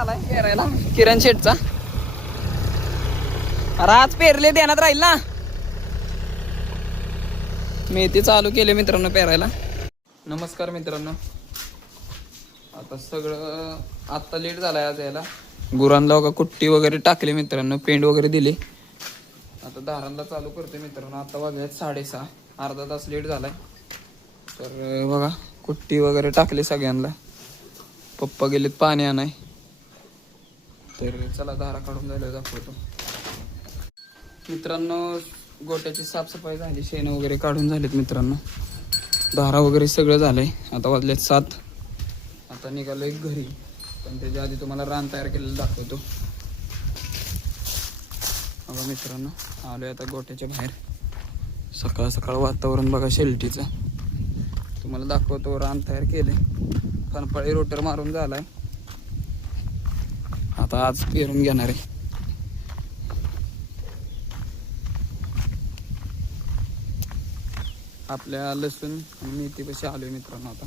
आलाय पेरायला. किरण शेटचा अरे आज पेरले ध्यानात राहील ना. मेथी चालू केले मित्रांनो पेरायला. नमस्कार मित्रांनो. आता सगळं आत्ता लेट झालाय आज यायला. गुरांना का कुट्टी वगैरे टाकली मित्रांनो पेंड वगैरे दिली. आता दारांना चालू करते मित्रांनो. आता वाजल्यात साडेसहा. अर्धा तास लेट झालाय. तर बघा कुट्टी वगैरे टाकली सगळ्यांना. पप्पा गेलेत पाणी आणाय. तर चला धारा काढून जायला दाखवतो. मित्रांनो गोट्याची साफसफाई झाली शेण वगैरे काढून झालेत मित्रांनो. दारा वगैरे सगळं झालंय. आता वाजलेत सात. आता निघालो एक घरी. पण त्याच्या आधी तुम्हाला रान तयार केलेलं दाखवतो. बघा मित्रांनो आलोय आता गोट्याच्या बाहेर. सकाळ सकाळ वातावरण बघा शेल्टीचं. तुम्हाला दाखवतो रान तयार केले फनपाळी रोटर मारून झालाय. आता आज पेरून घेणार आहे. आपल्या लसूण आणि मेथी कशी आले मित्रांनो आता?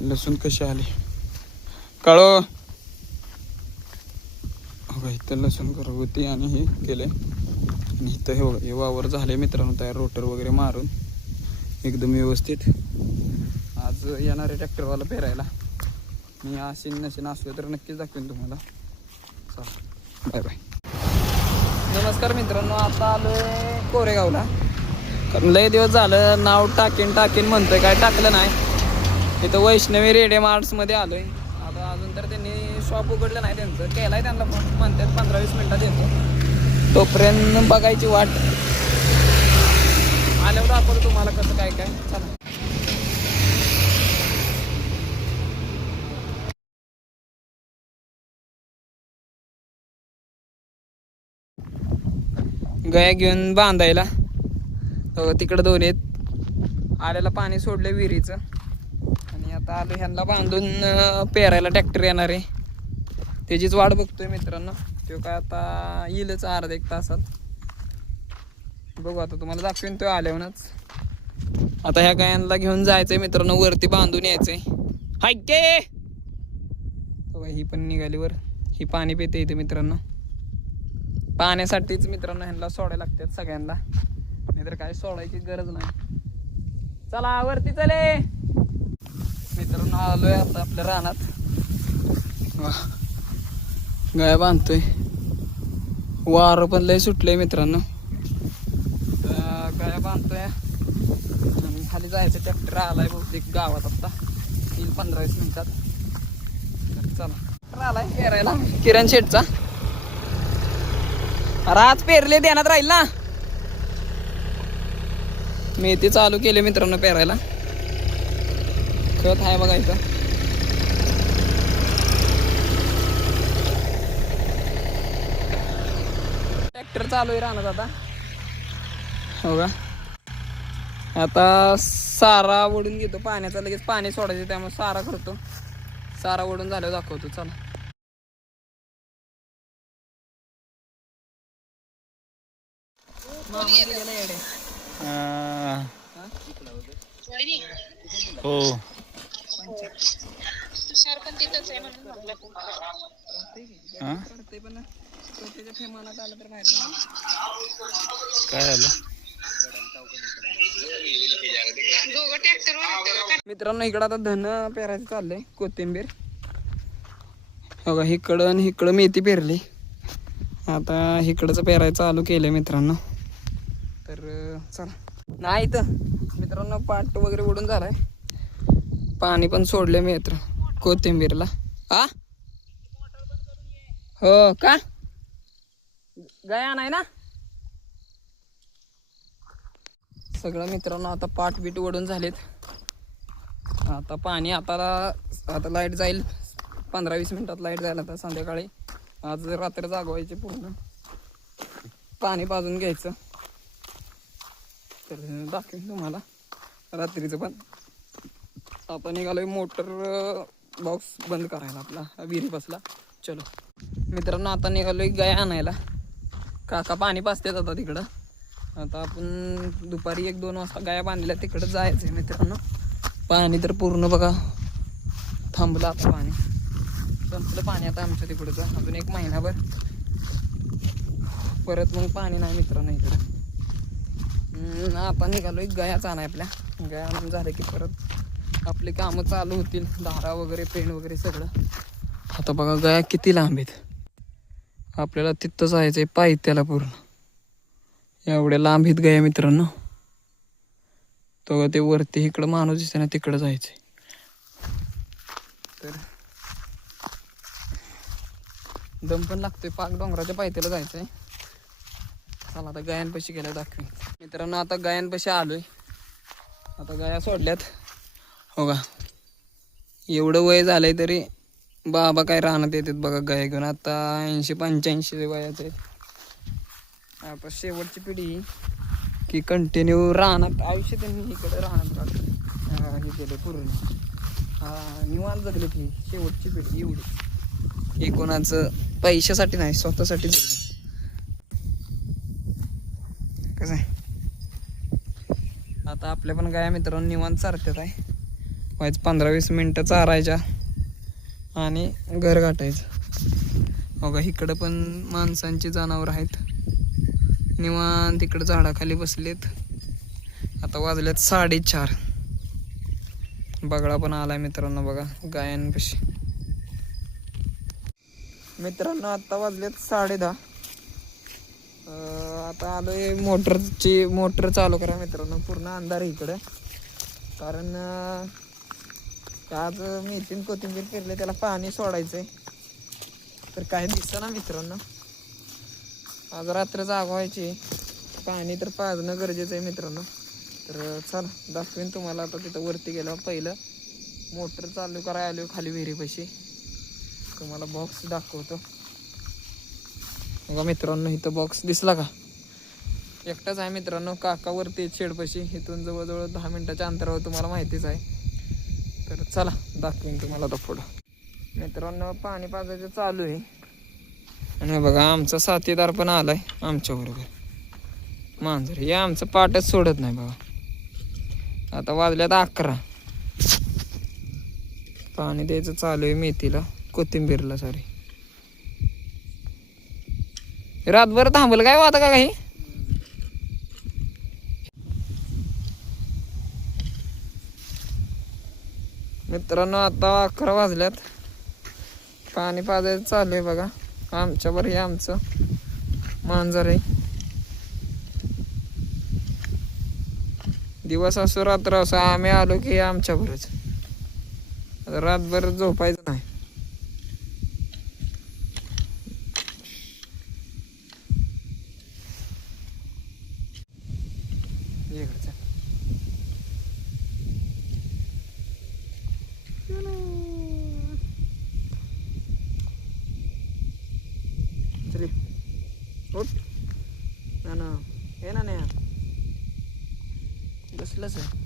लसूण कशी आली? काळो! हो इथं लसूण घरगुती आणि हे केले आणि इथं हे बघा, हे वावर झाले मित्रांनो तयार रोटर वगैरे मारून. एकदम व्यवस्थित. आज येणार आहे ट्रॅक्टरवाला पेरायला. मी आशीन नशीन असलो तर नक्कीच दाखवेन तुम्हाला. चला बाय बाय. नमस्कार मित्रांनो आता आलोय कोरेगावला. कारण लय दिवस झालं नाव टाकीन टाकीन म्हणतोय काय टाकलं नाही. इथं वैष्णवी रेडियम आर्ट्समध्ये आलोय. आता अजून तर त्यांनी शॉप उघडलं नाही त्यांचं. केलाय त्यांना फोन म्हणतात पंधरा वीस मिनिटात येतो. तोपर्यंत बघायची वाट. आल्यावर दाखवतो तुम्हाला कसं काय काय. चला. गया घेऊन बांधायला. तिकडं दोन आहेत. आल्याला पाणी सोडलं विहिरीचं. आणि आता आलो ह्यांना बांधून पेरायला ट्रॅक्टर येणार आहे. त्याचीच वाट बघतोय मित्रांनो. तो काय आता येईलच अर्धा एक तासात. बघू आता तुम्हाला दाखवेन तो आल्यावरच. आता ह्या गायांना घेऊन जायचंय मित्रांनो वरती बांधून यायचंय. हाय के! ही पण निघाली वर. ही पाणी पिते इथे मित्रांनो. पाण्यासाठीच मित्रांनो ह्यांना सोडायला लागतात सगळ्यांना. नाहीतर काय सोडायची गरज नाही. चला वरती चले. मित्रांनो आलोय आता आपल्या रानात. गाय बांधतोय वार पण लय सुटलंय मित्रांनो. गाय बांधतोय आणि खाली जायचं ट्रॅक्टर आलाय बहुतेक गावात आता. येईल पंधरा वीस मिनिटात. चला. आलाय किरण शेटचा. अरे आज पेरले ध्यानात राहील ना? मेथी चालू केले मित्रांनो पेरायला. खत आहे बघा इथं. ट्रॅक्टर चालू आहे राहणार आता. हो का? आता सारा ओढून घेतो. पाण्याचा लगेच पाणी सोडायचं त्यामुळे सारा करतो. सारा ओढून झाल्यावर दाखवतो. चला. हो. तुषार पण तिथंच आहे म्हणून म्हटलं. हा? पण त्याच्या फेमानात आलं तर. काय झालं दोघं ट्रॅक्टर मित्रांनो इकडं आता धन पेरायचं चाललंय कोथिंबीर. बघा इकडं आणि इकडं मेथी पेरली. आता इकडचं पेरायचं चालू केलंय मित्रांनो. तर चला. नाही तर मित्रांनो पाट वगैरे उडून झालाय. पाणी पण सोडले मित्र कोथिंबीरला. हा हो का? गया नाही ना? सगळं मित्रांनो आता पाठ बीट ओढून झालेत. आता पाणी आता आता लाइट जाईल. पंधरा वीस मिनिटात लाइट जाईल आता संध्याकाळी. आज रात्र जागवायचे पूर्ण. पाणी पाजून घ्यायचं. तर दाखवेन तुम्हाला रात्रीचं पण. आता निघालोय मोटर बॉक्स बंद करायला आपला विहिरी बसला. चलो. मित्रांनो आता निघालोय गाय आणायला. काका पाणी पाजतात आता तिकडं. आता आपण दुपारी एक दोन वाजता गाया बांधल्या तिकडं जायचं आहे मित्रांनो. पाणी तर पूर्ण बघा थांबलं आता पाणी. संपलं पाणी आता आमच्या तिकडचं. अजून एक महिनाभर. परत मग पाणी नाही मित्रांनो इकडं. आता निघालो एक गयाच आणाय आपल्या. गया आणून झालं की परत आपली कामं चालू होतील धारा वगैरे पेंट वगैरे सगळं. आता बघा गया किती लांब आहेत. आपल्याला तिथं जायचं आहे पायथ्याला पूर्ण. एवढ्या लांब आहेत गया मित्रांनो. तो ते वरती इकडं माणूस दिसते ना तिकडं जायचंय. तर दम पण लागतोय पाक डोंगराच्या पायथ्याला जायचंय. चला आता गायांपाशी गेल्या दाखवी मित्रांनो आता गायांपाशी आलोय. आता गाया सोडल्यात. हो का? एवढं वय झालंय तरी बाबा काय राहण्यात येतात बघा गाय घेऊन. आता ऐंशी पंच्याऐंशी वयाचे आहेत आता शेवटची पिढी की कंटिन्यू राहणार आयुष्य त्यांनी इकडे राहणार हे केलं पूर्ण. निवांत जगले की शेवटची पिढी एवढी. हे कोणाचं पैशासाठी नाही स्वतःसाठी जगले कसं आहे आता आपल्या पण गाया मित्रांनो निवांत चारतात आहे. व्हायचं पंधरा वीस मिनटं चारायच्या आणि घर गाठायचं. बघा इकडं पण माणसांची जनावर आहेत. निवांत तिकडं झाडाखाली बसलेत. आता वाजलेत साडेचार. बगळा पण आलाय मित्रांनो बघा गायांपाशी. मित्रांनो आता वाजलेत साडे दहा आता आलोय मोटरची मोटर चालू करा मित्रांनो. पूर्ण अंधार इकडं. कारण आज मेथीन कोथिंबीर फिरले त्याला पाणी सोडायचंय. तर काय दिसतं ना मित्रांनो. आज रात्र जागवायची पाणी तर पाजणं गरजेचं आहे मित्रांनो. तर चल दाखवेन तुम्हाला आता तिथं वरती गेल्यावर पहिलं. मोटर चालू करायला आलो खाली विहिरीपाशी. तुम्हाला बॉक्स दाखवतो. बघा मित्रांनो इथं बॉक्स दिसला का? एकटाच आहे मित्रांनो काकावरती शेडपाशी. इथून जवळजवळ दहा मिनटाच्या अंतरावर तुम्हाला माहितीच आहे. तर चला दाखवीन तुम्हाला तो पुढं. मित्रांनो पाणी पाजायचं चालू आहे. आणि बघा आमचा साथीदार पण आलाय आमच्याबरोबर. मांजर हे आमचं पाठच सोडत नाही बघा. आता वाजल्यात अकरा. पाणी द्यायचं चालू आहे मेथीला कोथिंबीरला सॉरी रातभर थांबल. काय हो वाता का काही? मित्रांनो आता अकरा वाजल्यात. पाणी पाजायचं चालू आहे बघा. आमच्यावर हे आमचं मांजर आहे. दिवस असो रात्र असो आम्ही आलो की हे आमच्यावरच रातभर झोपायचं नाही ये इकडे चल. चल उठ ना